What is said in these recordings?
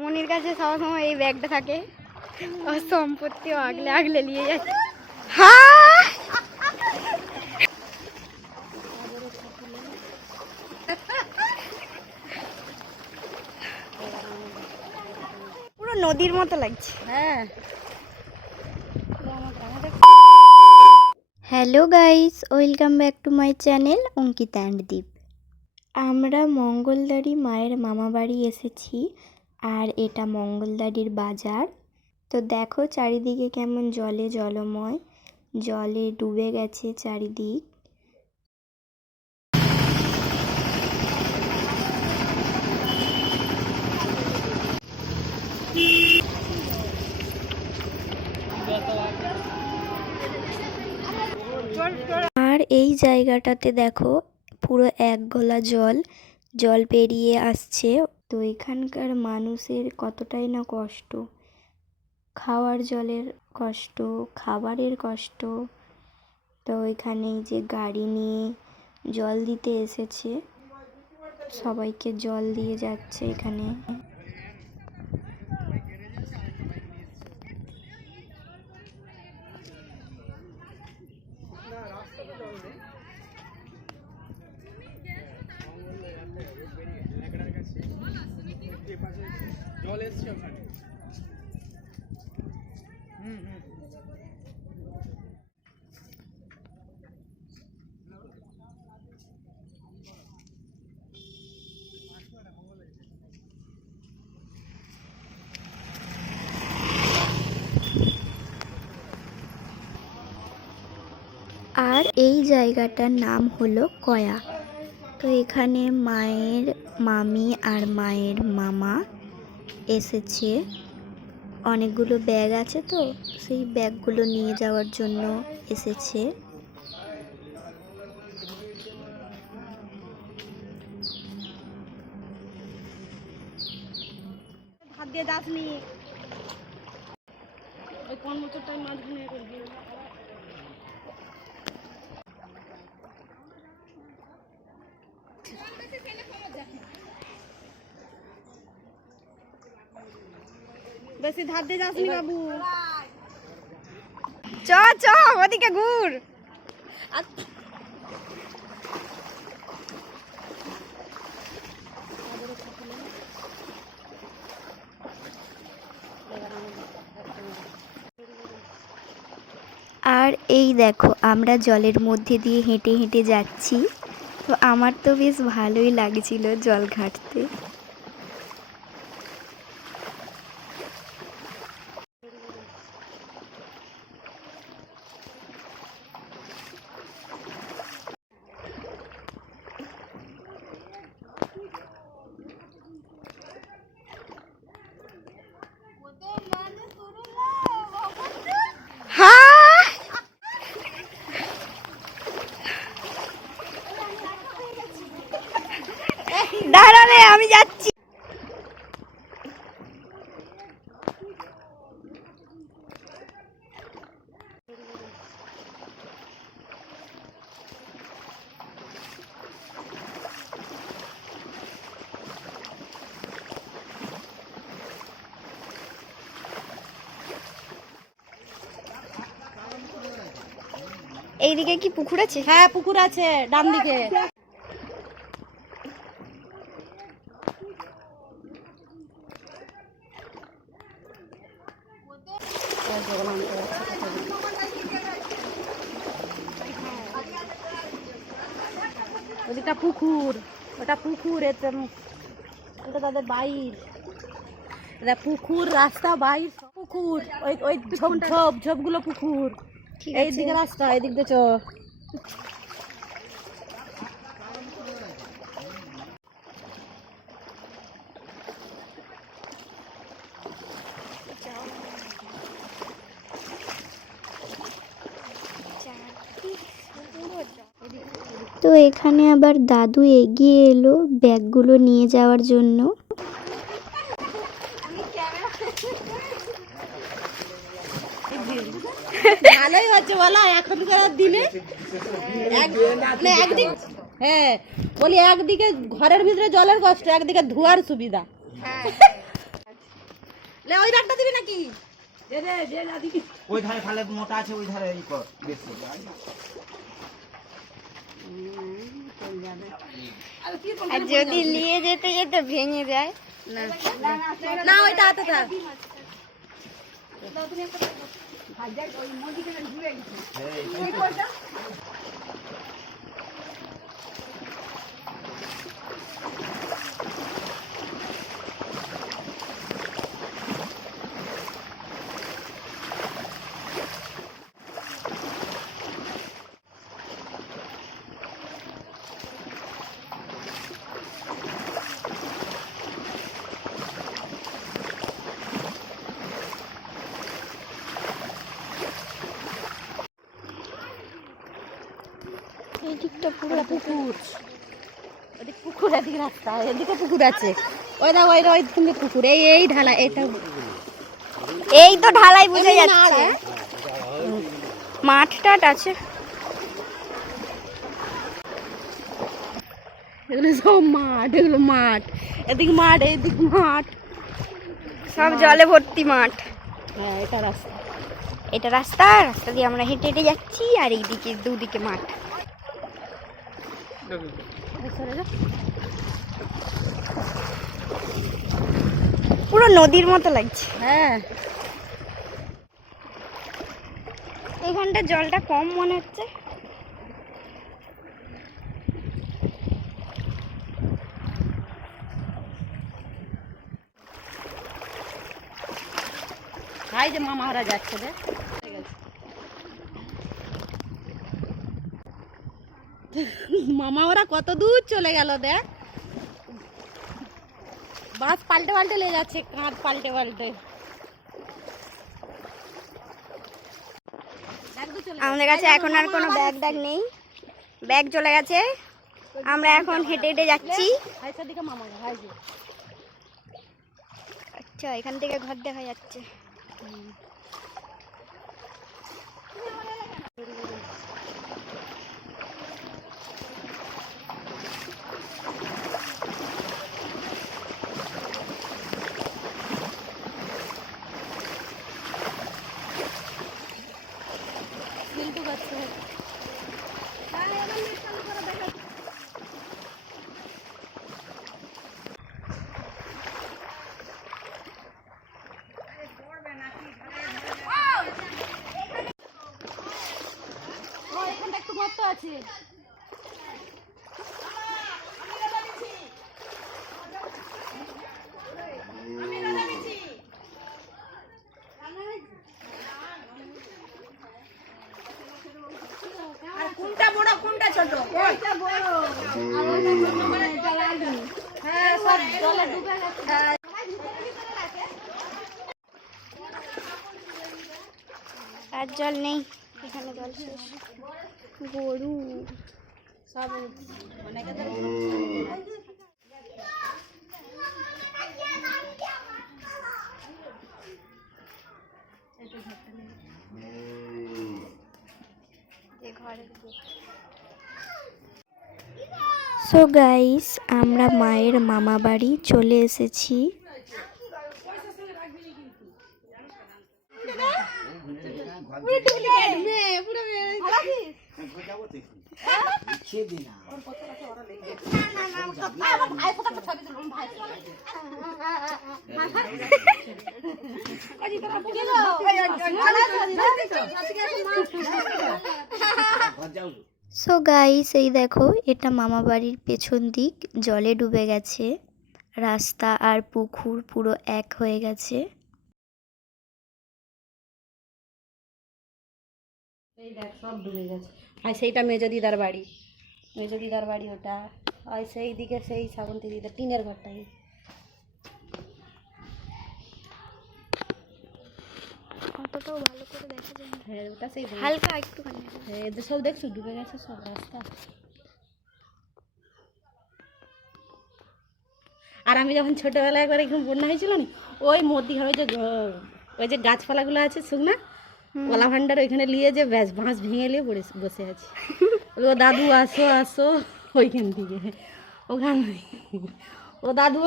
মনির কাছে সবসময় এই ব্যাগটা থাকে, আর সম্পত্তিও আগলে আগলে নিয়ে যাচ্ছে। হ্যাঁ, পুরো নদীর মতো লাগছে। হ্যাঁ। Hello guys, welcome back to my channel Ankita and Deep. আমরা মঙ্গলদারি মায়ের মামা বাড়ি এসেছি, আর এটা মঙ্গলদারির বাজার। তো দেখো চারিদিকে কেমন জলে জলময়, জলে ডুবে গেছে চারিদিক। আর এই জায়গাটাতে দেখো পুরো এক গলা জল, জল পেরিয়ে আসছে। তো এখানকার মানুষের কতটাই না কষ্ট, খাওয়ার জলের কষ্ট, খাবারের কষ্ট। তো এখানে যে গাড়ি নিয়ে জল দিতে এসেছে, সবাইকে জল দিয়ে যাচ্ছে এখানে। আর এই জায়গাটার নাম হলো কয়া। তো এখানে মায়ের মামি আর মায়ের মামা এসেছে। অনেকগুলো ব্যাগ আছে, তো সেই ব্যাগগুলো নিয়ে যাওয়ার জন্য এসেছে। হাত দিয়ে যাসনি, ওই 5 বছরটার মাঝখানে করবি। বেশি ধার দিয়ে যাসনি বাবু। চ চ ওদিকে ঘুর। আর এই দেখো আমরা জলের মধ্যে দিয়ে হেঁটে হেঁটে যাচ্ছি। তো আমার তো বেশ ভালোই লাগছিল জল ঘাঁটতে। হ্যাঁ, দাঁড়াবে, আমি যাচ্ছি। এইদিকে কি পুকুর আছে? হ্যাঁ, পুকুর আছে ডান দিকে। ওদিকটা পুকুর, ওটা পুকুর, এটা তাদের বাইর। এটা পুকুর, রাস্তা বাইর, পুকুর। ওই ওই ঝোপ ঝোপগুলো পুকুর। এইদিকে রাস্তা, এদিক দিয়ে চ। তো এখানে আবার দাদু এগিয়ে এলো ব্যাগগুলো নিয়ে যাওয়ার জন্য। ভালোই হচ্ছে বলা এখনকার দিনে। একদিক, হ্যাঁ বলি, একদিকে ঘরের ভিতরে জলের কষ্ট, একদিকে ধোয়ার সুবিধা। লে ওই রাখটা দিবি নাকি? দে দে দে দাদি। ওই ধারে খালে মোটা আছে, ওই ধারে এই কর বেশি। আর যদি নিয়ে যেতে যেতে ভেঙে যায় না না ওইটা হাতে থাক। এই দিকটা পুরো পুকুর, ওদিকে পুকুর, এদিকে রাস্তা, এদিকে পুকুর আছে। ওই না ওই ওই কিন্তু পুকুর, এই এই ঢালা, এটা এই তো ঢালাই বোঝা যাচ্ছে, মাঠ টাট আছে। এগুলো সব মাঠ, এগুলো মাঠ, এদিকে মাঠ, এদিকে মাঠ, সব জলে ভর্তি মাঠ। হ্যাঁ এটা রাস্তা। এটা রাস্তা, রাস্তা দিয়ে আমরা হেঁটে হেঁটে যাচ্ছি, আর এইদিকে দুদিকে মাঠ। পুরো নদীর মতো লাগছে। হ্যাঁ এখানটা জলটা কম মনে হচ্ছে। ভাই যে মামা ওরা যাচ্ছে রে, মামা ওরা কত দূর চলে গেল দেখ, বাস পাল্টে পাল্টে লে যাচ্ছে, কাঁধ পাল্টে পাল্টে। আমাদের কাছে এখন আর কোনো ব্যাগ ট্যাগ নেই, ব্যাগ চলে গেছে। আমরা এখন হেঁটে হেঁটে যাচ্ছি। আচ্ছা, এখান থেকে ঘর দেখা যাচ্ছে। এখানটা একটু গর্ত আছে। কোনটা বড় কোনটা ছোট? ওইটা বড়। হ্যাঁ সব জলে ডুবে গেছে। আর জল নেই এখানে, জল শেষ। গরু সব অনেকে সো গাইস, আমরা মায়ের মামা বাড়ি চলে এসেছি। সো গাইস, এই দেখো, এটা মামা বাড়ির পেছন দিক, জলে ডুবে গেছে। রাস্তা আর পুকুর পুরো এক হয়ে গেছে। এই দেখ সব ডুবে গেছে। আর সেইটা মেজো দিদার বাড়ি, মেজো দিদার বাড়ি ওটা। আর সেই দিকে সেই শ্রাবন্তী দিদার টিনের ঘরটাই। অতটাও ভালো করে দেখা যায় না। হ্যাঁ ওটা সেই হালকা একটুখানি। হ্যাঁ এদের সব দেখছো ডুবে গেছে সব রাস্তা। আর আমি যখন ছোটোবেলায় একবার এরকম বন্যা হয়েছিল না, ওই মোদি ওই যে গাছপালাগুলো আছে শুকনা কলা ভান্ডার, ওইখানে নিয়ে যে বাঁশ ভেঙে নিয়ে বসে আছি। বলবো দাদু আসো আসো ওইখান থেকে, ওখান ও দাদু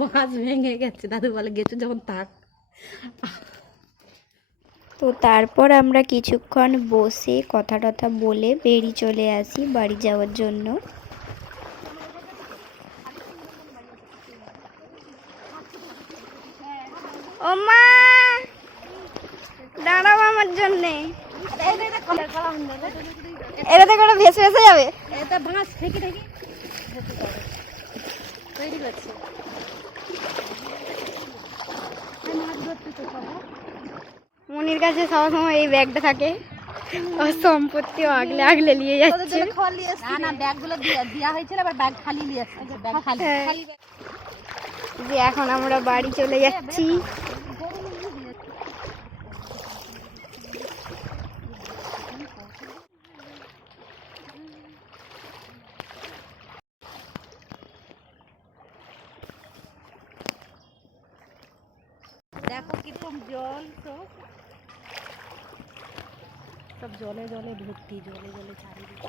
বাঁশ ভেঙে গেছে। দাদু বলে গেছো যখন থাক। তো তারপর আমরা কিছুক্ষণ বসে কথা টথা বলে বেরিয়ে চলে আসি বাড়ি যাওয়ার জন্য। ও মা, দাঁড়াও আমার জন্যে। এটাতে করে ভেসে ভেসে যাবে। এটা বাঁশ থেকে তৈরি করছে। মাছ ধরতে তো সবাই মনির কাছে সবসময় এই ব্যাগটা থাকে, ও সম্পত্তিও আগলে আগলে নিয়ে যাচ্ছে। না না, ব্যাগগুলো দেওয়া হয়েছিল, আবার ব্যাগ খালি নিয়ে আসছে। ব্যাগ খালি খালি যে এখন আমরা বাড়ি চলে যাচ্ছি। দেখো কিরকম জল, সব জলে জলে ভর্তি, জলে জলে চারিদিকে।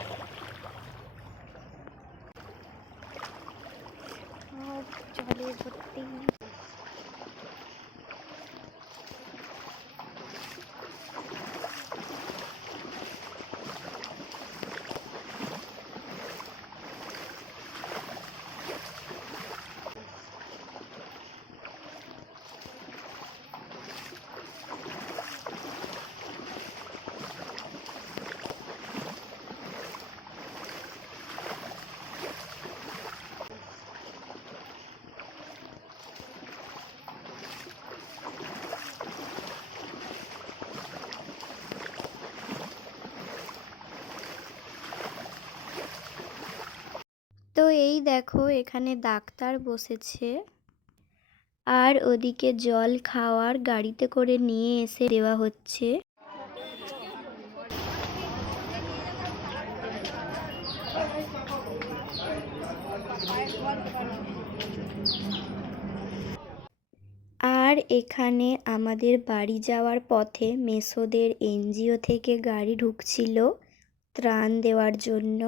জলে ভর্তি। তো এই দেখো এখানে ডাক্তার বসেছে, আর ওদিকে জল খাওয়ার গাড়িতে করে নিয়ে এসে দেওয়া হচ্ছে। আর এখানে আমাদের বাড়ি যাওয়ার পথে মেসোদের এনজিও থেকে গাড়ি ঢুকছিল ত্রাণ দেওয়ার জন্য।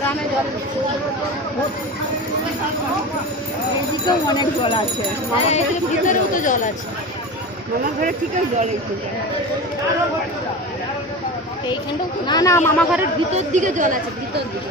গ্রামে জল এদিকেও অনেক জল আছে, ভিতরেও তো জল আছে। মামা ঘরের থেকেও জল এইখানটাও না, না মামা ঘরের ভিতর দিকে জল আছে, ভিতর দিকে।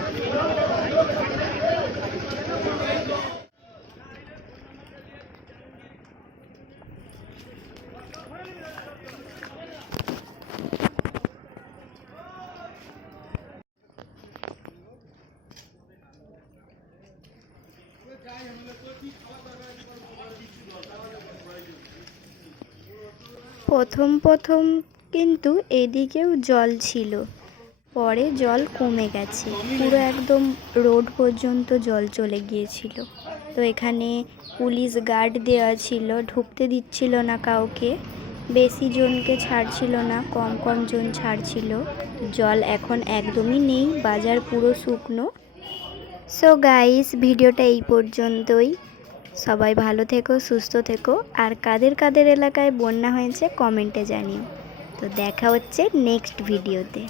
প্রথম কিন্তু এদিকেও জল ছিল, পরে জল কমে গেছে, পুরো একদম রোড পর্যন্ত জল চলে গিয়েছিল। তো এখানে পুলিশ গার্ড দেওয়া ছিল, ঢুকতে দিচ্ছিল না কাউকে, বেশি জনকে ছাড়ছিল না, কম কম জন ছাড়ছিল। জল এখন একদমই নেই, বাজার পুরো শুকনো। সো গাইস, ভিডিওটা এই পর্যন্তই। সবাই ভালো থেকো, সুস্থ থেকো, আর কাদের কাদের এলাকায় বন্যা হয়েছে কমেন্টে জানিও। তো দেখা হচ্ছে নেক্সট ভিডিওতে।